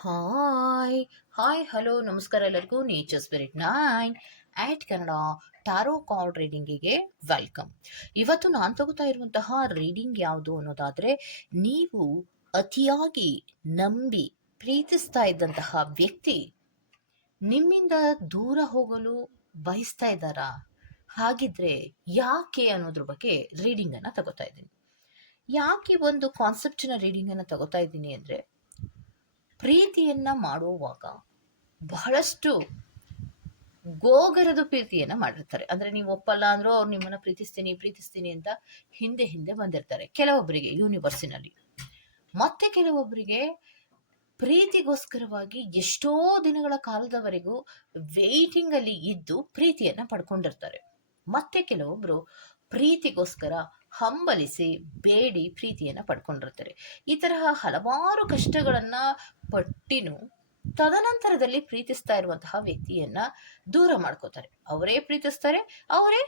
Hi hi hello ನಮಸ್ಕಾರ ಎಲ್ಲರಿಗೂ. Nature spirit nine at Kannada tarot card ರೀಡಿಂಗಿಗೆ welcome ಇವತ್ತು ನಾನು ತಗೋತಾ ಇರುವಂತಹ ರೀಡಿಂಗ್ ಯಾವುದು ಅನ್ನೋದಾದರೆ, ನೀವು ಅತಿಯಾಗಿ ನಂಬಿ ಪ್ರೀತಿಸ್ತಾ ಇದ್ದಂತಹ ವ್ಯಕ್ತಿ ನಿಮ್ಮಿಂದ ದೂರ ಹೋಗಲು ಬಯಸ್ತಾ ಇದ್ದಾರಾ? ಹಾಗಿದ್ರೆ ಯಾಕೆ ಅನ್ನೋದ್ರ ಬಗ್ಗೆ ರೀಡಿಂಗನ್ನು ತಗೋತಾ ಇದ್ದೀನಿ. ಯಾಕೆ ಒಂದು ಕಾನ್ಸೆಪ್ಟಿನ ರೀಡಿಂಗನ್ನು ತಗೋತಾ ಇದ್ದೀನಿ ಅಂದರೆ ಪ್ರೀತಿಯನ್ನ ಮಾಡುವಾಗ ಬಹಳಷ್ಟು ಗೋಗರದ ಪ್ರೀತಿಯನ್ನ ಮಾಡಿರ್ತಾರೆ. ಅಂದ್ರೆ ನೀವು ಒಪ್ಪಲ್ಲ ಅಂದರೂ ಅವ್ರು ನಿಮ್ಮನ್ನ ಪ್ರೀತಿಸ್ತೀನಿ ಪ್ರೀತಿಸ್ತೀನಿ ಅಂತ ಹಿಂದೆ ಹಿಂದೆ ಬಂದಿರ್ತಾರೆ. ಕೆಲವೊಬ್ಬರಿಗೆ ಯೂನಿವರ್ಸಿನಲ್ಲಿ. ಮತ್ತೆ ಕೆಲವೊಬ್ಬರಿಗೆ ಪ್ರೀತಿಗೋಸ್ಕರವಾಗಿ ಎಷ್ಟೋ ದಿನಗಳ ಕಾಲದವರೆಗೂ ವೇಟಿಂಗ್ ಅಲ್ಲಿ ಇದ್ದು ಪ್ರೀತಿಯನ್ನ ಪಡ್ಕೊಂಡಿರ್ತಾರೆ. ಮತ್ತೆ ಕೆಲವೊಬ್ರು ಪ್ರೀತಿಗೋಸ್ಕರ ಹಂಬಲಿಸಿ ಬೇಡಿ ಪ್ರೀತಿಯನ್ನ ಪಡ್ಕೊಂಡಿರ್ತಾರೆ. ಈ ತರಹ ಹಲವಾರು ಕಷ್ಟಗಳನ್ನ ಪಟ್ಟಿನು ತದನಂತರದಲ್ಲಿ ಪ್ರೀತಿಸ್ತಾ ಇರುವಂತಹ ವ್ಯಕ್ತಿಯನ್ನ ದೂರ ಮಾಡ್ಕೋತಾರೆ. ಅವರೇ ಪ್ರೀತಿಸ್ತಾರೆ, ಅವರೇ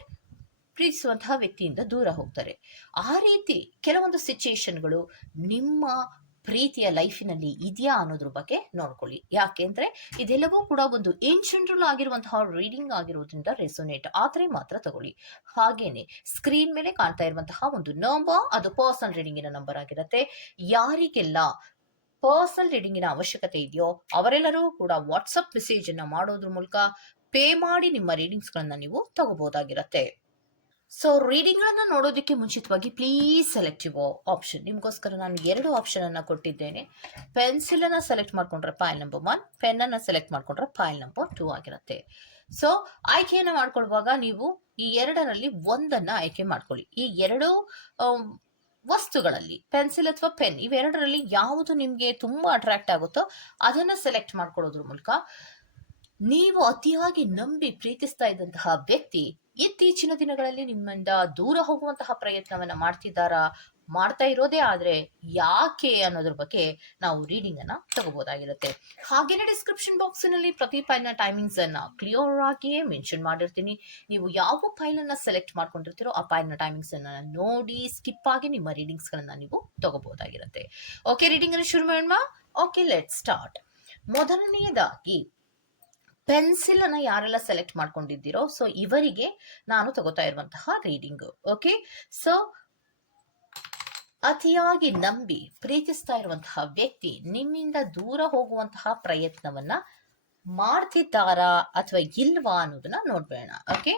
ಪ್ರೀತಿಸುವಂತಹ ವ್ಯಕ್ತಿಯಿಂದ ದೂರ ಹೋಗ್ತಾರೆ. ಆ ರೀತಿ ಕೆಲವೊಂದು ಸಿಚುಯೇಷನ್ಗಳು ನಿಮ್ಮ ಪ್ರೀತಿಯ ಲೈಫಿನಲ್ಲಿ ಇದೆಯಾ ಅನ್ನೋದ್ರ ಬಗ್ಗೆ ನೋಡ್ಕೊಳ್ಳಿ. ಯಾಕೆಂದ್ರೆ ಇದೆಲ್ಲವೂ ಕೂಡ ಒಂದು ಇನ್ ಜನರಲ್ ಆಗಿರುವಂತಹ ರೀಡಿಂಗ್ ಆಗಿರೋದ್ರಿಂದ ರೆಸೊನೇಟ್ ಆದರೆ ಮಾತ್ರ ತಗೊಳ್ಳಿ. ಹಾಗೇನೆ ಸ್ಕ್ರೀನ್ ಮೇಲೆ ಕಾಣ್ತಾ ಇರುವಂತಹ ಒಂದು ನಂಬರ್ ಅದು ಪರ್ಸನಲ್ ರೀಡಿಂಗಿನ ನಂಬರ್ ಆಗಿರುತ್ತೆ. ಯಾರಿಗೆಲ್ಲ ಪರ್ಸನಲ್ ರೀಡಿಂಗಿನ ಅವಶ್ಯಕತೆ ಇದೆಯೋ, ಅವರೆಲ್ಲರೂ ಕೂಡ ವಾಟ್ಸಪ್ ಮೆಸೇಜ್ ಅನ್ನ ಮಾಡೋದ್ರ ಮೂಲಕ ಪೇ ಮಾಡಿ ನಿಮ್ಮ ರೀಡಿಂಗ್ಸ್ ಗಳನ್ನ ನೀವು ತಗೋಬಹುದಾಗಿರುತ್ತೆ ಸೊ ರೀಡಿಂಗ್ ಗಳನ್ನ ನೋಡೋದಕ್ಕೆ ಮುಂಚಿತವಾಗಿ ಪ್ಲೀಸ್ ಸೆಲೆಕ್ಟಿವ್ ಆಪ್ಷನ್ ನಿಮಗೋಸ್ಕರ ನಾನು ಎರಡು ಆಪ್ಷನ್ ಅನ್ನ ಕೊಟ್ಟಿದ್ದೇನೆ. ಪೆನ್ಸಿಲ್ ಅನ್ನ ಸೆಲೆಕ್ಟ್ ಮಾಡ್ಕೊಂಡ್ರೆ ಫೈಲ್ ನಂಬರ್ ಒನ್ ಪೆನ್ ಅನ್ನ ಸೆಲೆಕ್ಟ್ ಮಾಡ್ಕೊಂಡ್ರೆ ಫೈಲ್ ನಂಬರ್ ಟೂ ಆಗಿರುತ್ತೆ. ಸೊ ಆಯ್ಕೆಯನ್ನ ಮಾಡ್ಕೊಳ್ಳುವಾಗ ನೀವು ಈ ಎರಡರಲ್ಲಿ ಒಂದನ್ನ ಆಯ್ಕೆ ಮಾಡ್ಕೊಳ್ಳಿ. ಈ ಎರಡು ವಸ್ತುಗಳಲ್ಲಿ, ಪೆನ್ಸಿಲ್ ಅಥವಾ ಪೆನ್ ಇವೆರಡರಲ್ಲಿ ಯಾವುದು ನಿಮಗೆ ತುಂಬಾ ಅಟ್ರಾಕ್ಟ್ ಆಗುತ್ತೋ ಅದನ್ನ ಸೆಲೆಕ್ಟ್ ಮಾಡ್ಕೊಳ್ಳೋದ್ರ ಮೂಲಕ ನೀವು ಅತಿಯಾಗಿ ನಂಬಿ ಪ್ರೀತಿಸ್ತಾ ಇದ್ದಂತಹ ವ್ಯಕ್ತಿ ಇತ್ತೀಚಿನ ದಿನಗಳಲ್ಲಿ ನಿಮ್ಮಿಂದ ದೂರ ಹೋಗುವಂತಹ ಪ್ರಯತ್ನವನ್ನ ಮಾಡ್ತಿದ್ದಾರಾ? ಮಾಡ್ತಾ ಇರೋದೇ ಆದ್ರೆ ಯಾಕೆ ಅನ್ನೋದ್ರ ಬಗ್ಗೆ ನಾವು ರೀಡಿಂಗ್ ಅನ್ನ ತಗೋಬಹುದಾಗಿರುತ್ತೆ ಹಾಗೇನೆ ಡಿಸ್ಕ್ರಿಪ್ಷನ್ ಬಾಕ್ಸ್ನಲ್ಲಿ ಪ್ರತಿ ಫೈಲ್ನ ಟೈಮಿಂಗ್ಸ್ ಅನ್ನ ಕ್ಲಿಯರ್ ಆಗಿಯೇ ಮೆನ್ಷನ್ ಮಾಡಿರ್ತೀನಿ. ನೀವು ಯಾವ ಫೈಲ್ ಅನ್ನ ಸೆಲೆಕ್ಟ್ ಮಾಡ್ಕೊಂಡಿರ್ತೀರೋ ಆ ಫೈಲ್ನ ಟೈಮಿಂಗ್ಸ್ ಅನ್ನ ನೋಡಿ ಸ್ಕಿಪ್ ಆಗಿ ನಿಮ್ಮ ರೀಡಿಂಗ್ಸ್ ಗಳನ್ನ ನೀವು ತಗೋಬಹುದಾಗಿರುತ್ತೆ ಓಕೆ ರೀಡಿಂಗ್ ಅನ್ನು ಶುರು ಮಾಡೋಣ. ಓಕೆ ಲೆಟ್ ಸ್ಟಾರ್ಟ್ ಮೊದಲನೆಯದಾಗಿ ಪೆನ್ಸಿಲ್ ಅನ್ನ ಯಾರೆಲ್ಲ ಸೆಲೆಕ್ಟ್ ಮಾಡ್ಕೊಂಡಿದ್ದೀರೋ ಸೊ ಇವರಿಗೆ ನಾನು ತಗೋತಾ ಇರುವಂತಹ ರೀಡಿಂಗ್ ಓಕೆ ಸೊ ಅತಿಯಾಗಿ ನಂಬಿ, ಪ್ರೀತಿಸ್ತಾ ಇರುವಂತಹ ವ್ಯಕ್ತಿ ನಿಮ್ಮಿಂದ ದೂರ ಹೋಗುವಂತಹ ಪ್ರಯತ್ನವನ್ನ ಮಾಡ್ತಿದ್ದಾರಾ ಅಥವಾ ಇಲ್ವಾ ಅನ್ನೋದನ್ನ ನೋಡ್ಬೇಡ ಓಕೆ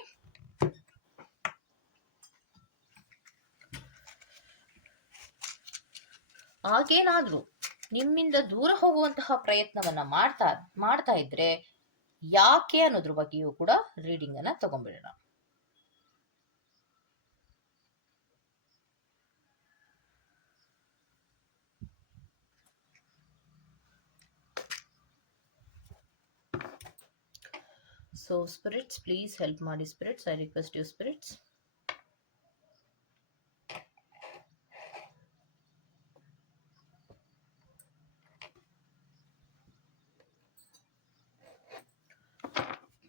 ಹಾಗೇನಾದ್ರೂ ನಿಮ್ಮಿಂದ ದೂರ ಹೋಗುವಂತಹ ಪ್ರಯತ್ನವನ್ನ ಮಾಡ್ತಾ ಮಾಡ್ತಾ ಇದ್ರೆ ಯಾಕೆ ಅನ್ನೋದ್ರ ಬಗ್ಗೆಯೂ ಕೂಡ ರೀಡಿಂಗ್ ಅನ್ನ ತಗೊಂಡ್ಬಿಡೋಣ. ಸೊ ಸ್ಪಿರಿಟ್ಸ್ ಪ್ಲೀಸ್ ಹೆಲ್ಪ್ ಮಾಡಿ spirits I request you spirits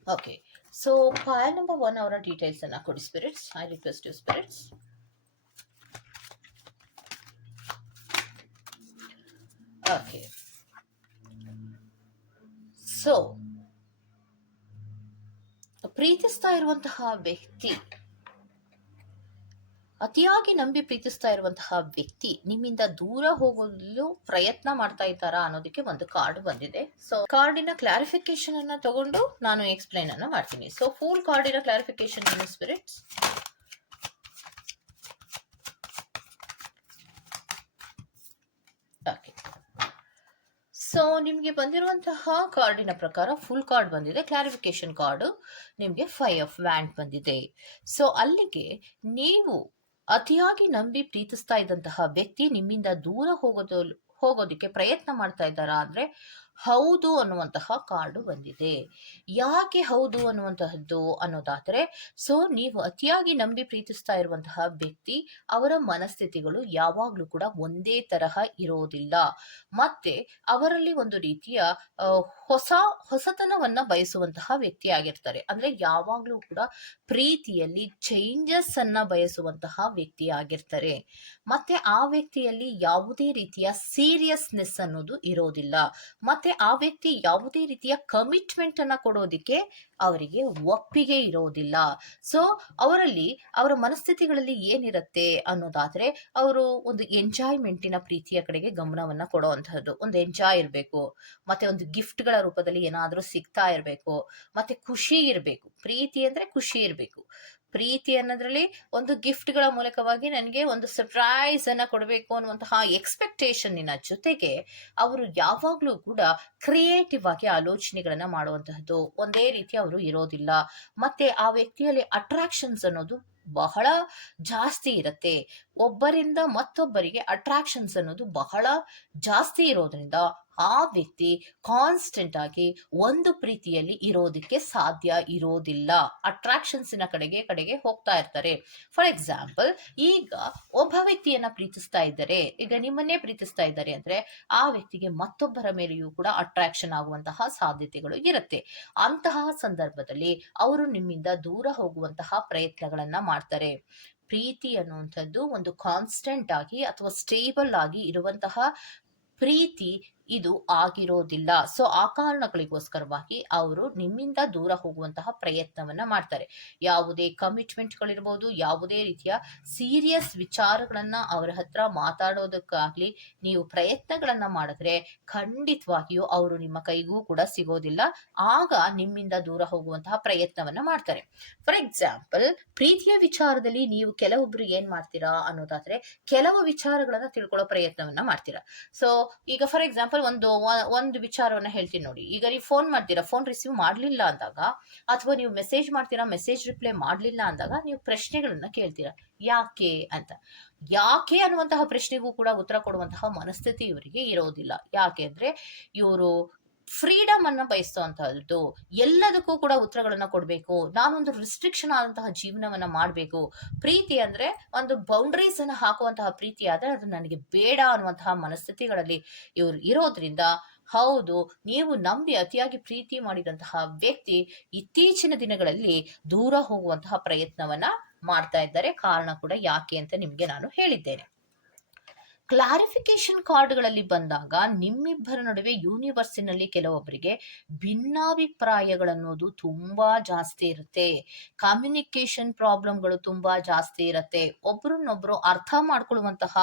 okay so pile number one ಅವರ ಡೀಟೇಲ್ಸ್ ಅನ್ನ ಕೊಡಿ spirits I request you spirits okay so ಪ್ರೀತಿಸ್ತಾ ಇರುವಂತಹ ವ್ಯಕ್ತಿ, ಅತಿಯಾಗಿ ನಂಬಿ ಪ್ರೀತಿಸ್ತಾ ಇರುವಂತಹ ವ್ಯಕ್ತಿ ನಿಮ್ಮಿಂದ ದೂರ ಹೋಗಲು ಪ್ರಯತ್ನ ಮಾಡ್ತಾ ಇದ್ದಾರಾ ಅನ್ನೋದಕ್ಕೆ ಒಂದು ಕಾರ್ಡ್ ಬಂದಿದೆ. ಸೊ ಕಾರ್ಡಿನ ಕ್ಲಾರಿಫಿಕೇಶನ್ ಅನ್ನ ತಗೊಂಡು ನಾನು ಎಕ್ಸ್ಪ್ಲೈನ್ ಅನ್ನ ಮಾಡ್ತೀನಿ. ಸೊ ಫುಲ್ ಕಾರ್ಡಿನ ಕ್ಲಾರಿಫಿಕೇಶನ್ ಸ್ಪಿರಿಟ್ಸ್ ಓಕೆ ಸೊ ನಿಮಗೆ ಬಂದಿರುವಂತಹ ಕಾರ್ಡಿನ ಪ್ರಕಾರ ಫುಲ್ ಕಾರ್ಡ್ ಬಂದಿದೆ. ಕ್ಲಾರಿಫಿಕೇಶನ್ ಕಾರ್ಡ್ ನಿಮಗೆ ಫೈ ಆಫ್ ವ್ಯಾಂಡ್ ಬಂದಿದೆ. ಸೊ ಅಲ್ಲಿಗೆ ನೀವು ಅತಿಯಾಗಿ ನಂಬಿ ಪ್ರೀತಿಸ್ತಾ ಇದ್ದಂತಹ ವ್ಯಕ್ತಿ ನಿಮ್ಮಿಂದ ದೂರ ಹೋಗೋದು, ಹೋಗೋದಕ್ಕೆ ಪ್ರಯತ್ನ ಮಾಡ್ತಾ ಇದ್ದಾರಾ ಅಂದ್ರೆ ಹೌದು ಅನ್ನುವಂತಹ ಕಾರ್ಡು ಬಂದಿದೆ. ಯಾಕೆ ಹೌದು ಅನ್ನುವಂತಹದ್ದು ಅನ್ನೋದಾದ್ರೆ, ಸೊ ನೀವು ಅತಿಯಾಗಿ ನಂಬಿ ಪ್ರೀತಿಸ್ತಾ ಇರುವಂತಹ ವ್ಯಕ್ತಿ, ಅವರ ಮನಸ್ಥಿತಿಗಳು ಯಾವಾಗ್ಲೂ ಕೂಡ ಒಂದೇ ತರಹ ಇರೋದಿಲ್ಲ. ಮತ್ತೆ ಅವರಲ್ಲಿ ಒಂದು ರೀತಿಯ ಹೊಸ, ಹೊಸತನವನ್ನ ಬಯಸುವಂತಹ ವ್ಯಕ್ತಿ ಆಗಿರ್ತಾರೆ. ಅಂದ್ರೆ ಯಾವಾಗ್ಲೂ ಕೂಡ ಪ್ರೀತಿಯಲ್ಲಿ ಚೇಂಜಸ್ ಅನ್ನ ಬಯಸುವಂತಹ ವ್ಯಕ್ತಿ ಆಗಿರ್ತಾರೆ. ಮತ್ತೆ ಆ ವ್ಯಕ್ತಿಯಲ್ಲಿ ಯಾವುದೇ ರೀತಿಯ ಸೀರಿಯಸ್ನೆಸ್ ಅನ್ನೋದು ಇರೋದಿಲ್ಲ. ಮತ್ತೆ ಆ ವ್ಯಕ್ತಿ ಯಾವುದೇ ರೀತಿಯ ಕಮಿಟ್ಮೆಂಟ್ ಅನ್ನ ಕೊಡೋದಿಕ್ಕೆ ಅವರಿಗೆ ಒಪ್ಪಿಗೆ ಇರೋದಿಲ್ಲ. ಸೊ ಅವರಲ್ಲಿ ಅವರ ಮನಸ್ಥಿತಿಗಳಲ್ಲಿ ಏನಿರುತ್ತೆ ಅನ್ನೋದಾದ್ರೆ ಅವರು ಒಂದು ಎಂಜಾಯ್ಮೆಂಟಿನ ಪ್ರೀತಿಯ ಕಡೆಗೆ ಗಮನವನ್ನ ಕೊಡುವಂತಹದ್ದು. ಒಂದು ಎಂಜಾಯ್ ಇರಬೇಕು, ಮತ್ತೆ ಒಂದು ಗಿಫ್ಟ್ಗಳ ರೂಪದಲ್ಲಿ ಏನಾದರೂ ಸಿಗ್ತಾ ಇರಬೇಕು, ಮತ್ತೆ ಖುಷಿ ಇರಬೇಕು. ಪ್ರೀತಿ ಅಂದ್ರೆ ಖುಷಿ ಇರಬೇಕು. ಪ್ರೀತಿ ಅನ್ನೋದ್ರಲ್ಲಿ ಒಂದು ಗಿಫ್ಟ್ಗಳ ಮೂಲಕವಾಗಿ ನನಗೆ ಒಂದು ಸರ್ಪ್ರೈಸ್ ಅನ್ನ ಕೊಡಬೇಕು ಅನ್ನುವಂತಹ ಎಕ್ಸ್ಪೆಕ್ಟೇಷನ್ನಿನ ಜೊತೆಗೆ ಅವರು ಯಾವಾಗಲೂ ಕೂಡ ಕ್ರಿಯೇಟಿವ್ ಆಗಿ ಆಲೋಚನೆಗಳನ್ನ ಮಾಡುವಂತಹದ್ದು. ಒಂದೇ ರೀತಿ ಅವರು ಇರೋದಿಲ್ಲ. ಮತ್ತೆ ಆ ವ್ಯಕ್ತಿಯಲ್ಲಿ ಅಟ್ರಾಕ್ಷನ್ಸ್ ಅನ್ನೋದು ಬಹಳ ಜಾಸ್ತಿ ಇರುತ್ತೆ. ಒಬ್ಬರಿಂದ ಮತ್ತೊಬ್ಬರಿಗೆ ಅಟ್ರಾಕ್ಷನ್ಸ್ ಅನ್ನೋದು ಬಹಳ ಜಾಸ್ತಿ ಇರೋದ್ರಿಂದ ಆ ವ್ಯಕ್ತಿ ಕಾನ್ಸ್ಟೆಂಟ್ ಆಗಿ ಒಂದು ಪ್ರೀತಿಯಲ್ಲಿ ಇರೋದಕ್ಕೆ ಸಾಧ್ಯ ಇರೋದಿಲ್ಲ. ಅಟ್ರಾಕ್ಷನ್ಸಿನ ಕಡೆಗೆ ಕಡೆಗೆ ಹೋಗ್ತಾ ಇರ್ತಾರೆ. ಫಾರ್ ಎಕ್ಸಾಂಪಲ್ ಈಗ ಒಬ್ಬ ವ್ಯಕ್ತಿಯನ್ನ ಪ್ರೀತಿಸ್ತಾ ಇದ್ದಾರೆ, ಈಗ ನಿಮ್ಮನ್ನೇ ಪ್ರೀತಿಸ್ತಾ ಇದ್ದಾರೆ ಅಂದ್ರೆ ಆ ವ್ಯಕ್ತಿಗೆ ಮತ್ತೊಬ್ಬರ ಮೇಲೆಯೂ ಕೂಡ ಅಟ್ರಾಕ್ಷನ್ ಆಗುವಂತಹ ಸಾಧ್ಯತೆಗಳು ಇರುತ್ತೆ. ಅಂತಹ ಸಂದರ್ಭದಲ್ಲಿ ಅವರು ನಿಮ್ಮಿಂದ ದೂರ ಹೋಗುವಂತಹ ಪ್ರಯತ್ನಗಳನ್ನ ಮಾಡ್ತಾರೆ. ಪ್ರೀತಿ ಅನ್ನುವಂಥದ್ದು ಒಂದು ಕಾನ್ಸ್ಟೆಂಟ್ ಆಗಿ ಅಥವಾ ಸ್ಟೇಬಲ್ ಆಗಿ ಇರುವಂತಹ ಪ್ರೀತಿ ಇದು ಆಗಿರೋದಿಲ್ಲ. ಸೊ ಆ ಕಾರಣಗಳಿಗೋಸ್ಕರವಾಗಿ ಅವರು ನಿಮ್ಮಿಂದ ದೂರ ಹೋಗುವಂತಹ ಪ್ರಯತ್ನವನ್ನ ಮಾಡ್ತಾರೆ. ಯಾವುದೇ ಕಮಿಟ್ಮೆಂಟ್ಗಳಿರ್ಬೋದು ಯಾವುದೇ ರೀತಿಯ ಸೀರಿಯಸ್ ವಿಚಾರಗಳನ್ನ ಅವರ ಹತ್ರ ಮಾತಾಡೋದಕ್ಕಾಗ್ಲಿ ನೀವು ಪ್ರಯತ್ನಗಳನ್ನ ಮಾಡಿದ್ರೆ ಖಂಡಿತವಾಗಿಯೂ ಅವರು ನಿಮ್ಮ ಕೈಗೂ ಕೂಡ ಸಿಗೋದಿಲ್ಲ. ಆಗ ನಿಮ್ಮಿಂದ ದೂರ ಹೋಗುವಂತಹ ಪ್ರಯತ್ನವನ್ನ ಮಾಡ್ತಾರೆ. ಫಾರ್ ಎಕ್ಸಾಂಪಲ್ ಪ್ರೀತಿಯ ವಿಚಾರದಲ್ಲಿ ನೀವು ಕೆಲವೊಬ್ರು ಏನ್ ಮಾಡ್ತೀರಾ ಅನ್ನೋದಾದ್ರೆ, ಕೆಲವು ವಿಚಾರಗಳನ್ನ ತಿಳ್ಕೊಳ್ಳೋ ಪ್ರಯತ್ನವನ್ನ ಮಾಡ್ತೀರಾ. ಸೊ ಈಗ ಫಾರ್ ಎಕ್ಸಾಂಪಲ್ ಒಂದು ಒಂದು ವಿಚಾರವನ್ನ ಹೇಳ್ತೀನಿ ನೋಡಿ. ಈಗ ನೀವು ಫೋನ್ ಮಾಡ್ತೀರಾ ಫೋನ್ ರಿಸೀವ್ ಮಾಡ್ಲಿಲ್ಲ ಅಂದಾಗ, ಅಥವಾ ನೀವು ಮೆಸೇಜ್ ಮಾಡ್ತೀರಾ ಮೆಸೇಜ್ ರಿಪ್ಲೈ ಮಾಡ್ಲಿಲ್ಲ ಅಂದಾಗ, ನೀವು ಪ್ರಶ್ನೆಗಳನ್ನ ಕೇಳ್ತೀರಾ. ಯಾಕೆ ಅಂತ. ಯಾಕೆ ಅನ್ನುವಂತಹ ಪ್ರಶ್ನೆಗೂ ಕೂಡ ಉತ್ತರ ಕೊಡುವಂತಹ ಮನಸ್ಥಿತಿ ಇವರಿಗೆ ಇರೋದಿಲ್ಲ. ಯಾಕೆ ಅಂದ್ರೆ, ಇವರು ಫ್ರೀಡಮ್ ಅನ್ನ ಬಯಸುವಂತಹದ್ದು ಎಲ್ಲದಕ್ಕೂ ಕೂಡ ಉತ್ತರಗಳನ್ನ ಕೊಡಬೇಕು. ನಾನೊಂದು ರಿಸ್ಟ್ರಿಕ್ಷನ್ ಆದಂತಹ ಜೀವನವನ್ನ ಮಾಡಬೇಕು. ಪ್ರೀತಿ ಅಂದ್ರೆ ಒಂದು ಬೌಂಡ್ರೀಸ್ ಅನ್ನ ಹಾಕುವಂತಹ ಪ್ರೀತಿ ಆದ್ರೆ ಅದು ನನಗೆ ಬೇಡ ಅನ್ನುವಂತಹ ಮನಸ್ಥಿತಿಗಳಲ್ಲಿ ಇವ್ರು ಇರೋದ್ರಿಂದ ಹೌದು, ನೀವು ನಂಬಿ ಅತಿಯಾಗಿ ಪ್ರೀತಿ ಮಾಡಿದಂತಹ ವ್ಯಕ್ತಿ ಇತ್ತೀಚಿನ ದಿನಗಳಲ್ಲಿ ದೂರ ಹೋಗುವಂತಹ ಪ್ರಯತ್ನವನ್ನ ಮಾಡ್ತಾ ಇದ್ದಾರೆ. ಕಾರಣ ಕೂಡ ಯಾಕೆ ಅಂತ ನಿಮ್ಗೆ ನಾನು ಹೇಳಿದ್ದೇನೆ. ಕ್ಲಾರಿಫಿಕೇಶನ್ ಕಾರ್ಡ್ಗಳಲ್ಲಿ ಬಂದಾಗ ನಿಮ್ಮಿಬ್ಬರ ನಡುವೆ ಯೂನಿವರ್ಸಿನಲ್ಲಿ ಕೆಲವೊಬ್ಬರಿಗೆ ಭಿನ್ನಾಭಿಪ್ರಾಯಗಳನ್ನೋದು ತುಂಬಾ ಜಾಸ್ತಿ ಇರುತ್ತೆ. ಕಮ್ಯುನಿಕೇಶನ್ ಪ್ರಾಬ್ಲಮ್ಗಳು ತುಂಬಾ ಜಾಸ್ತಿ ಇರುತ್ತೆ. ಒಬ್ರನ್ನೊಬ್ರು ಅರ್ಥ ಮಾಡ್ಕೊಳ್ಳುವಂತಹ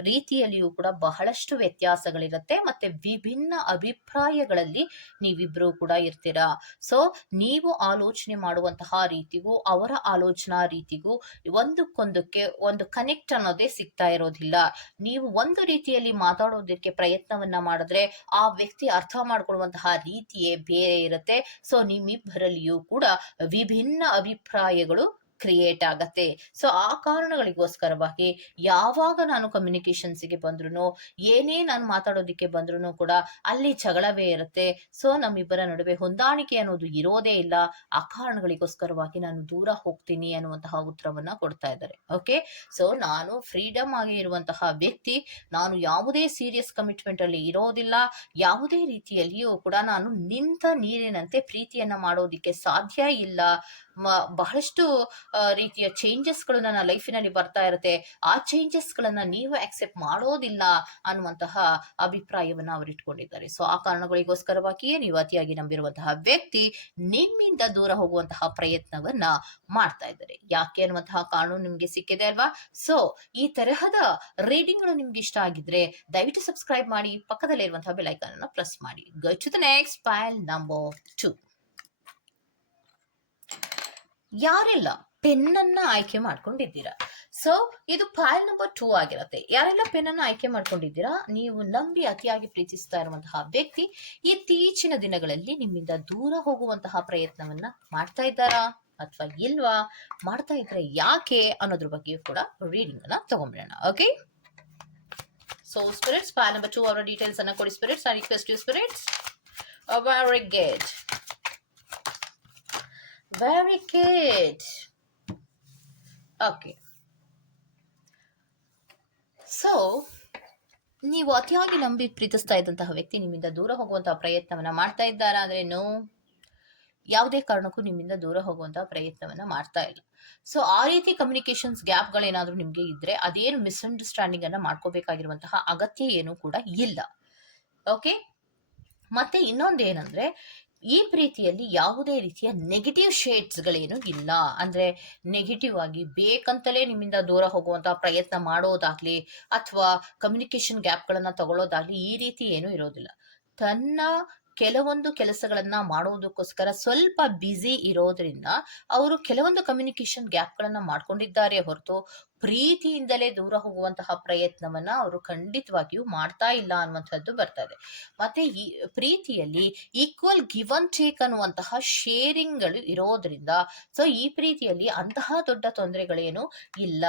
ರೀತಿಯಲ್ಲಿಯೂ ಕೂಡ ಬಹಳಷ್ಟು ವ್ಯತ್ಯಾಸಗಳಿರುತ್ತೆ. ಮತ್ತೆ ವಿಭಿನ್ನ ಅಭಿಪ್ರಾಯಗಳಲ್ಲಿ ನೀವಿಬ್ರು ಕೂಡ ಇರ್ತೀರಾ? ಸೊ ನೀವು ಆಲೋಚನೆ ಮಾಡುವಂತಹ ರೀತಿಗೂ, ಅವರ ಆಲೋಚನಾ ರೀತಿಗೂ ಒಂದಕ್ಕೊಂದಕ್ಕೆ ಒಂದು ಕನೆಕ್ಟ್ ಅನ್ನೋದೇ ಸಿಗ್ತಾ ಇರೋದಿಲ್ಲ. ನೀವು ಒಂದು ರೀತಿಯಲ್ಲಿ ಮಾತಾಡೋದಕ್ಕೆ ಪ್ರಯತ್ನವನ್ನ ಮಾಡಿದ್ರೆ ಆ ವ್ಯಕ್ತಿ ಅರ್ಥ ಮಾಡ್ಕೊಳ್ಳುವಂತಹ ರೀತಿಯೇ ಬೇರೆ ಇರುತ್ತೆ. ಸೊ ನಿಮ್ಮಿಬ್ಬರಲ್ಲಿಯೂ ಕೂಡ ವಿಭಿನ್ನ ಅಭಿಪ್ರಾಯಗಳು ಕ್ರಿಯೇಟ್ ಆಗತ್ತೆ. ಸೊ ಆ ಕಾರಣಗಳಿಗೋಸ್ಕರವಾಗಿ ಯಾವಾಗ ನಾನು ಕಮ್ಯುನಿಕೇಶನ್ಸ್ಗೆ ಬಂದ್ರು ಏನೇ ನಾನು ಮಾತಾಡೋದಿಕ್ಕೆ ಬಂದ್ರು ಕೂಡ ಅಲ್ಲಿ ಜಗಳವೇ ಇರುತ್ತೆ. ಸೊ ನಮ್ಮಿಬ್ಬರ ನಡುವೆ ಹೊಂದಾಣಿಕೆ ಅನ್ನೋದು ಇರೋದೇ ಇಲ್ಲ. ಆ ಕಾರಣಗಳಿಗೋಸ್ಕರವಾಗಿ ನಾನು ದೂರ ಹೋಗ್ತೀನಿ ಅನ್ನುವಂತಹ ಉತ್ತರವನ್ನ ಕೊಡ್ತಾ ಇದ್ದಾರೆ. ಓಕೆ ಸೊ ನಾನು ಫ್ರೀಡಮ್ ಆಗಿ ಇರುವಂತಹ ವ್ಯಕ್ತಿ, ನಾನು ಯಾವುದೇ ಸೀರಿಯಸ್ ಕಮಿಟ್ಮೆಂಟ್ ಅಲ್ಲಿ ಇರೋದಿಲ್ಲ. ಯಾವುದೇ ರೀತಿಯಲ್ಲಿಯೂ ಕೂಡ ನಾನು ನಿಂತ ನೀರಿನಂತೆ ಪ್ರೀತಿಯನ್ನ ಮಾಡೋದಿಕ್ಕೆ ಸಾಧ್ಯ ಇಲ್ಲ. ಮ- ಬಹಳಷ್ಟು ರೀತಿಯ ಚೇಂಜಸ್ಗಳು ನನ್ನ ಲೈಫಿನಲ್ಲಿ ಬರ್ತಾ ಇರುತ್ತೆ. ಆ ಚೇಂಜಸ್ಗಳನ್ನು ನೀವು ಅಕ್ಸೆಪ್ಟ್ ಮಾಡೋದಿಲ್ಲ ಅನ್ನುವಂತಹ ಅಭಿಪ್ರಾಯವನ್ನ ಅವರು ಇಟ್ಕೊಂಡಿದ್ದಾರೆ. ಸೊ ಆ ಕಾರಣಗಳಿಗೋಸ್ಕರವಾಗಿಯೇ ನೀವು ಅತಿಯಾಗಿ ನಂಬಿರುವಂತಹ ವ್ಯಕ್ತಿ ನಿಮ್ಮಿಂದ ದೂರ ಹೋಗುವಂತಹ ಪ್ರಯತ್ನವನ್ನ ಮಾಡ್ತಾ ಇದ್ದಾರೆ. ಯಾಕೆ ಅನ್ನುವಂತಹ ಕಾರಣ ನಿಮ್ಗೆ ಸಿಕ್ಕಿದೆ ಅಲ್ವಾ? ಸೊ ಈ ತರಹದ ರೀಡಿಂಗ್ಗಳು ನಿಮ್ಗೆ ಇಷ್ಟ ಆಗಿದ್ರೆ ದಯವಿಟ್ಟು ಸಬ್ಸ್ಕ್ರೈಬ್ ಮಾಡಿ, ಪಕ್ಕದಲ್ಲಿರುವಂತಹ ಇರುವಂತಹ ಬೆಲ್ ಐಕಾನ್ ಅನ್ನ ಪ್ರೆಸ್ ಮಾಡಿ. Go to the next pile number two ಯಾರೆಲ್ಲ. ಪೆನ್ನನ್ನ ಆಯ್ಕೆ ಮಾಡ್ಕೊಂಡಿದ್ದೀರಾ. ಸೊ ಇದು ಫೈಲ್ ನಂಬರ್ ಟೂ ಆಗಿರುತ್ತೆ. ಯಾರೆಲ್ಲ ಪೆನ್ನನ್ನ ಆಯ್ಕೆ ಮಾಡ್ಕೊಂಡಿದ್ದೀರಾ? ನೀವು ನಂಬಿ ಅತಿಯಾಗಿ ಪ್ರೀತಿಸ್ತಾ ಇರುವಂತಹ ವ್ಯಕ್ತಿ ಇತ್ತೀಚಿನ ದಿನಗಳಲ್ಲಿ ನಿಮ್ಮಿಂದ ದೂರ ಹೋಗುವಂತಹ ಪ್ರಯತ್ನವನ್ನ ಮಾಡ್ತಾ ಇದ್ದಾರಾ? ಅಥವಾ ಇಲ್ವಾ? ಮಾಡ್ತಾ ಇದ್ರೆ ಯಾಕೆ ಅನ್ನೋದ್ರ ಬಗ್ಗೆಯೂ ಕೂಡ ರೀಡಿಂಗ್ ಅನ್ನ ತಗೊಂಡ್ಬಿಡೋಣ okay so spirits pile number two ಅವರ ಡೀಟೇಲ್ಸ್ ಅನ್ನ ಕೊಡಿ spirits I request you spirits very good very good. Okay. So ನೀವು ಅತಿಯಾಗಿ ನಂಬಿ ಪ್ರೀತಿಸ್ತಾ ಇದ್ದಂತಹ ವ್ಯಕ್ತಿ ನಿಮ್ಮಿಂದ ದೂರ ಹೋಗುವಂತಹ ಪ್ರಯತ್ನವನ್ನ ಮಾಡ್ತಾ ಇದ್ದಾರಾ ಅಂದ್ರೆ ನೋ ಯಾವುದೇ ಕಾರಣಕ್ಕೂ ನಿಮ್ಮಿಂದ ದೂರ ಹೋಗುವಂತಹ ಪ್ರಯತ್ನವನ್ನ ಮಾಡ್ತಾ ಇಲ್ಲ ಸೊ ಆ ರೀತಿ ಕಮ್ಯುನಿಕೇಶನ್ಸ್ ಗ್ಯಾಪ್ಗಳೇನಾದ್ರೂ ನಿಮ್ಗೆ ಇದ್ರೆ ಅದೇನು ಮಿಸ್ಅಂಡರ್ಸ್ಟ್ಯಾಂಡಿಂಗ್ ಅನ್ನ ಮಾಡ್ಕೋಬೇಕಾಗಿರುವಂತಹ ಅಗತ್ಯ ಏನು ಕೂಡ ಇಲ್ಲ ಓಕೆ ಮತ್ತೆ ಇನ್ನೊಂದು ಏನಂದ್ರೆ ಈ ಪ್ರೀತಿಯಲ್ಲಿ ಯಾವುದೇ ರೀತಿಯ ನೆಗೆಟಿವ್ ಶೇಡ್ಸ್ಗಳೇನು ಇಲ್ಲ. ಅಂದ್ರೆ ನೆಗೆಟಿವ್ ಆಗಿ ಬೇಕಂತಲೇ ನಿಮ್ಮಿಂದ ದೂರ ಹೋಗುವಂತ ಪ್ರಯತ್ನ ಮಾಡೋದಾಗ್ಲಿ ಅಥವಾ ಕಮ್ಯುನಿಕೇಶನ್ ಗ್ಯಾಪ್ಗಳನ್ನ ತಗೊಳ್ಳೋದಾಗ್ಲಿ ಈ ರೀತಿ ಏನೂ ಇರೋದಿಲ್ಲ. ತನ್ನ ಕೆಲವೊಂದು ಕೆಲಸಗಳನ್ನ ಮಾಡುವುದಕ್ಕೋಸ್ಕರ ಸ್ವಲ್ಪ ಬ್ಯುಸಿ ಇರೋದ್ರಿಂದ ಅವರು ಕೆಲವೊಂದು ಕಮ್ಯುನಿಕೇಶನ್ ಗ್ಯಾಪ್ಗಳನ್ನ ಮಾಡ್ಕೊಂಡಿದ್ದಾರೆ ಹೊರತು ಪ್ರೀತಿಯಿಂದಲೇ ದೂರ ಹೋಗುವಂತಹ ಪ್ರಯತ್ನವನ್ನ ಅವರು ಖಂಡಿತವಾಗಿಯೂ ಮಾಡ್ತಾ ಇಲ್ಲ ಅನ್ನುವಂಥದ್ದು ಬರ್ತದೆ ಮತ್ತೆ ಈ ಪ್ರೀತಿಯಲ್ಲಿ ಈಕ್ವಲ್ ಗಿವ್ ಅಂಡ್ ಟೇಕ್ ಅನ್ನುವಂತಹ ಶೇರಿಂಗ್ಗಳು ಇರೋದ್ರಿಂದ ಸೊ ಈ ಪ್ರೀತಿಯಲ್ಲಿ ಅಂತಹ ದೊಡ್ಡ ತೊಂದರೆಗಳೇನು ಇಲ್ಲ.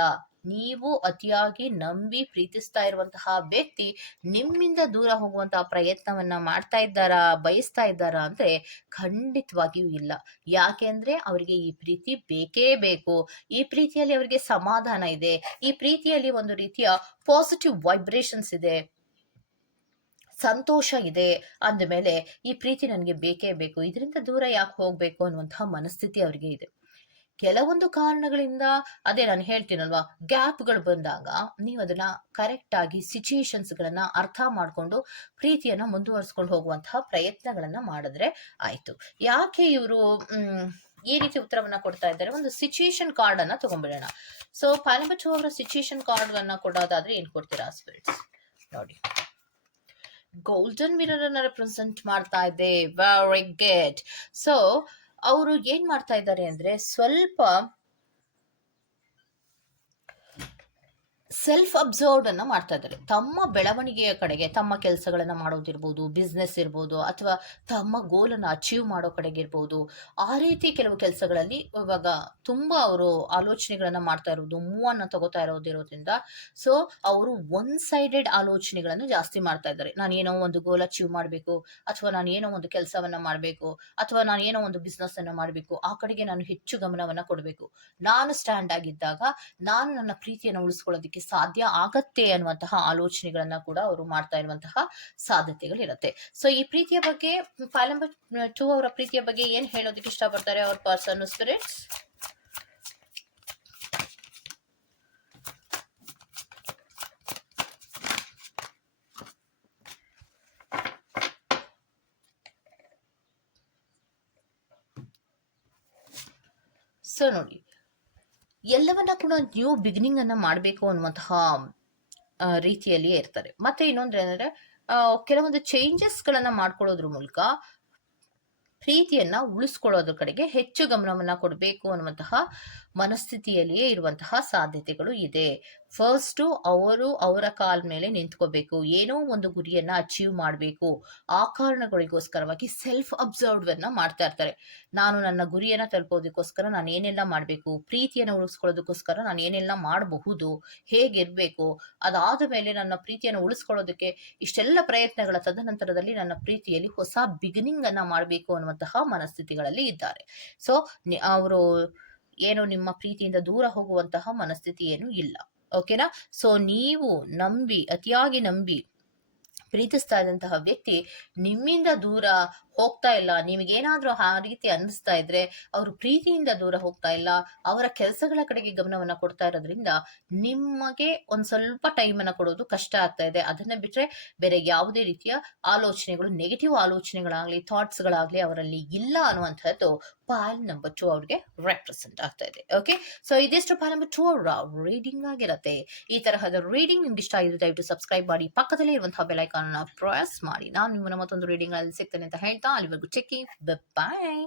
ನೀವು ಅತಿಯಾಗಿ ನಂಬಿ ಪ್ರೀತಿಸ್ತಾ ಇರುವಂತಹ ವ್ಯಕ್ತಿ ನಿಮ್ಮಿಂದ ದೂರ ಹೋಗುವಂತಹ ಪ್ರಯತ್ನವನ್ನ ಮಾಡ್ತಾ ಇದ್ದಾರಾ, ಬಯಸ್ತಾ ಇದ್ದಾರಾ ಅಂದ್ರೆ ಖಂಡಿತವಾಗಿಯೂ ಇಲ್ಲ. ಯಾಕೆಂದ್ರೆ ಅವರಿಗೆ ಈ ಪ್ರೀತಿ ಬೇಕೇ ಬೇಕು. ಈ ಪ್ರೀತಿಯಲ್ಲಿ ಅವರಿಗೆ ಸಮಾಧಾನ ಇದೆ. ಈ ಪ್ರೀತಿಯಲ್ಲಿ ಒಂದು ರೀತಿಯ ಪಾಸಿಟಿವ್ ವೈಬ್ರೇಷನ್ಸ್ ಇದೆ. ಸಂತೋಷ ಇದೆ ಅಂದಮೇಲೆ ಈ ಪ್ರೀತಿ ನನಗೆ ಬೇಕೇ ಬೇಕು. ಇದರಿಂದ ದೂರ ಯಾಕೆ ಹೋಗ್ಬೇಕು ಅನ್ನುವಂತಹ ಮನಸ್ಥಿತಿ ಅವರಿಗೆ ಇದೆ. ಕೆಲವೊಂದು ಕಾರಣಗಳಿಂದ ಅದೇ ನಾನು ಹೇಳ್ತೀನಲ್ವಾ, ಗ್ಯಾಪ್ಗಳು ಬಂದಾಗ ನೀವು ಅದನ್ನ ಕರೆಕ್ಟ್ ಆಗಿ ಸಿಚುಯೇಷನ್ಸ್ ಗಳನ್ನ ಅರ್ಥ ಮಾಡ್ಕೊಂಡು ಪ್ರೀತಿಯನ್ನ ಮುಂದುವರಿಸ್ಕೊಂಡು ಹೋಗುವಂತಹ ಪ್ರಯತ್ನಗಳನ್ನ ಮಾಡಿದ್ರೆ ಆಯ್ತು. ಯಾಕೆ ಇವರು ಈ ರೀತಿ ಉತ್ತರವನ್ನ ಕೊಡ್ತಾ ಇದ್ದಾರೆ? ಒಂದು ಸಿಚುಯೇಷನ್ ಕಾರ್ಡ್ ಅನ್ನ ತಗೊಂಡ್ಬಿಡೋಣ. ಸೊ ಪಾಲಿಮಚು ಅವರ ಸಿಚುಯೇಷನ್ ಕಾರ್ಡ್ ಅನ್ನ ಕೊಡೋದಾದ್ರೆ ಏನ್ ಕೊಡ್ತೀರಾ ಸ್ಪಿರಿಟ್ಸ್ ನೋಡಿ. ಗೋಲ್ಡನ್ ಮಿರರ್ ಅನ್ನ ರೆಪ್ರೆಸೆಂಟ್ ಮಾಡ್ತಾ ಇದೆ. ವೆರಿ ಗುಡ್ ಸೊ ಅವರು ಏನ್ ಮಾಡ್ತಾ ಇದ್ದಾರೆ ಅಂದ್ರೆ ಸ್ವಲ್ಪ ಸೆಲ್ಫ್ ಅಬ್ಸರ್ವ್ಡ್ ಅನ್ನ ಮಾಡ್ತಾ ಇದ್ದಾರೆ. ತಮ್ಮ ಬೆಳವಣಿಗೆಯ ಕಡೆಗೆ, ತಮ್ಮ ಕೆಲಸಗಳನ್ನ ಮಾಡೋದಿರ್ಬೋದು ಬಿಸ್ನೆಸ್ ಇರ್ಬೋದು, ಅಥವಾ ತಮ್ಮ ಗೋಲನ್ನು ಅಚೀವ್ ಮಾಡೋ ಕಡೆಗೆ ಇರ್ಬೋದು, ಆ ರೀತಿ ಕೆಲವು ಕೆಲಸಗಳಲ್ಲಿ ಇವಾಗ ತುಂಬಾ ಅವರು ಆಲೋಚನೆಗಳನ್ನ ಮಾಡ್ತಾ ಇರೋದು ಮೂವ್ ಅನ್ನ ತಗೋತಾ ಇರೋದಿರೋದ್ರಿಂದ ಸೊ ಅವರು ಒನ್ ಸೈಡೆಡ್ ಆಲೋಚನೆಗಳನ್ನು ಜಾಸ್ತಿ ಮಾಡ್ತಾ ಇದ್ದಾರೆ. ನಾನು ಏನೋ ಒಂದು ಗೋಲ್ ಅಚೀವ್ ಮಾಡಬೇಕು, ಅಥವಾ ನಾನು ಏನೋ ಒಂದು ಕೆಲಸವನ್ನ ಮಾಡಬೇಕು, ಅಥವಾ ನಾನು ಏನೋ ಒಂದು ಬಿಸ್ನೆಸ್ ಅನ್ನ ಮಾಡಬೇಕು, ಆ ಕಡೆಗೆ ನಾನು ಹೆಚ್ಚು ಗಮನವನ್ನ ಕೊಡಬೇಕು. ನಾನು ಸ್ಟ್ಯಾಂಡ್ ಆಗಿದ್ದಾಗ, ನಾನು ನನ್ನ ಪ್ರೀತಿಯನ್ನು ಉಳಿಸ್ಕೊಳ್ಳೋದಕ್ಕೆ ಸಾಧ್ಯ ಆಗತ್ತೆ ಅನ್ನುವಂತಹ ಆಲೋಚನೆಗಳನ್ನ ಕೂಡ ಅವರು ಮಾಡ್ತಾ ಇರುವಂತಹ ಸಾಧ್ಯತೆಗಳಿರುತ್ತೆ. ಸೊ ಈ ಪ್ರೀತಿಯ ಬಗ್ಗೆ, ಫೈಲ್ ನಂಬರ್ ಟೂ ಅವರ ಪ್ರೀತಿಯ ಬಗ್ಗೆ ಏನ್ ಹೇಳೋದಕ್ಕೆ ಇಷ್ಟಪಡ್ತಾರೆ ಅವ್ರ ಪರ್ಸನ್ ಸ್ಪಿರಿಟ್ಸ್ ಸೊ ನೋಡಿ. ಎಲ್ಲವನ್ನ ಕೂಡ ನ್ಯೂ ಬಿಗಿನಿಂಗ್ ಅನ್ನ ಮಾಡಬೇಕು ಅನ್ನುವಂತಹ ರೀತಿಯಲ್ಲಿಯೇ ಇರ್ತಾರೆ ಮತ್ತೆ ಇನ್ನೊಂದು ಏನಂದ್ರೆ ಕೆಲವೊಂದು ಚೇಂಜಸ್ಗಳನ್ನ ಮಾಡ್ಕೊಳ್ಳೋದ್ರ ಮೂಲಕ ಪ್ರೀತಿಯನ್ನ ಉಳಿಸ್ಕೊಳ್ಳೋದ್ರ ಕಡೆಗೆ ಹೆಚ್ಚು ಗಮನವನ್ನ ಕೊಡಬೇಕು ಅನ್ನುವಂತಹ ಮನಸ್ಥಿತಿಯಲ್ಲಿಯೇ ಇರುವಂತಹ ಸಾಧ್ಯತೆಗಳು ಇದೆ. ಫಸ್ಟು ಅವರು ಅವರ ಕಾಲ ಮೇಲೆ ನಿಂತ್ಕೋಬೇಕು. ಏನೋ ಒಂದು ಗುರಿಯನ್ನ ಅಚೀವ್ ಮಾಡಬೇಕು. ಆ ಕಾರಣಗಳಿಗೋಸ್ಕರವಾಗಿ ಸೆಲ್ಫ್ ಅಬ್ಸರ್ವ್ ಅನ್ನ ಮಾಡ್ತಾ ಇರ್ತಾರೆ. ನಾನು ನನ್ನ ಗುರಿಯನ್ನ ತಲುಪೋದಕ್ಕೋಸ್ಕರ ನಾನು ಏನೆಲ್ಲ ಮಾಡಬೇಕು? ಪ್ರೀತಿಯನ್ನು ಉಳಿಸ್ಕೊಳ್ಳೋದಕ್ಕೋಸ್ಕರ ನಾನು ಏನೆಲ್ಲ ಮಾಡಬಹುದು? ಹೇಗಿರ್ಬೇಕು? ಅದಾದ ಮೇಲೆ ನನ್ನ ಪ್ರೀತಿಯನ್ನು ಉಳಿಸ್ಕೊಳ್ಳೋದಕ್ಕೆ ಇಷ್ಟೆಲ್ಲ ಪ್ರಯತ್ನಗಳ ತದನಂತರದಲ್ಲಿ ನನ್ನ ಪ್ರೀತಿಯಲ್ಲಿ ಹೊಸ ಬಿಗಿನಿಂಗ್ ಅನ್ನ ಮಾಡಬೇಕು ಅನ್ನುವಂತಹ ಮನಸ್ಥಿತಿಗಳಲ್ಲಿ ಇದ್ದಾರೆ. ಸೊ ಅವರು ಏನು ನಿಮ್ಮ ಪ್ರೀತಿಯಿಂದ ದೂರ ಹೋಗುವಂತಹ ಮನಸ್ಥಿತಿ ಏನು ಇಲ್ಲ. ಓಕೆನಾ ಸೊ ನೀವು ನಂಬಿ, ಅತಿಯಾಗಿ ನಂಬಿ ಪ್ರೀತಿಸ್ತಾ ಇದ್ದಂತಹ ವ್ಯಕ್ತಿ ನಿಮ್ಮಿಂದ ದೂರ ಹೋಗ್ತಾ ಇಲ್ಲ. ನಿಮಗೇನಾದ್ರೂ ಆ ರೀತಿ ಅನ್ನಿಸ್ತಾ ಇದ್ರೆ ಅವರು ಪ್ರೀತಿಯಿಂದ ದೂರ ಹೋಗ್ತಾ ಇಲ್ಲ. ಅವರ ಕೆಲಸಗಳ ಕಡೆಗೆ ಗಮನವನ್ನ ಕೊಡ್ತಾ ಇರೋದ್ರಿಂದ ನಿಮಗೆ ಒಂದ್ ಸ್ವಲ್ಪ ಟೈಮ್ ಅನ್ನ ಕೊಡೋದು ಕಷ್ಟ ಆಗ್ತಾ ಇದೆ. ಅದನ್ನ ಬಿಟ್ರೆ ಬೇರೆ ಯಾವುದೇ ರೀತಿಯ ಆಲೋಚನೆಗಳು ನೆಗೆಟಿವ್ ಆಲೋಚನೆಗಳಾಗ್ಲಿ ಥಾಟ್ಸ್ ಗಳಾಗ್ಲಿ ಅವರಲ್ಲಿ ಇಲ್ಲ ಅನ್ನುವಂಥದ್ದು ಪಾಲ್ ನಂಬರ್ ಟೂ ಅವ್ರಿಗೆ ರೆಪ್ರೆಸೆಂಟ್ ಆಗ್ತಾ ಇದೆ. ಓಕೆ ಸೊ ಇದಿಷ್ಟು ಪಾಲ್ ನಂಬರ್ ಟೂ ಅವರ ರೀಡಿಂಗ್ ಆಗಿರುತ್ತೆ. ಈ ತರಹದ ರೀಡಿಂಗ್ ನಿಮ್ಗೆ ಇಷ್ಟ ಆಗಿದೆ ದಯವಿಟ್ಟು ಸಬ್ಸ್ಕ್ರೈಬ್ ಮಾಡಿ. ಪಕ್ಕದಲ್ಲೇ ಇರುವಂತಹ ಬೆಲೈಕಾನ್ ಪ್ರೆಸ್ ಮಾಡಿ. ನಾನು ನಿಮ್ಮನ್ನ ಮತ್ತೊಂದು ರೀಡಿಂಗ್ ಅಲ್ಲಿ ಸಿಗ್ತೇನೆ ಅಂತ all. Have a good. Bye bye.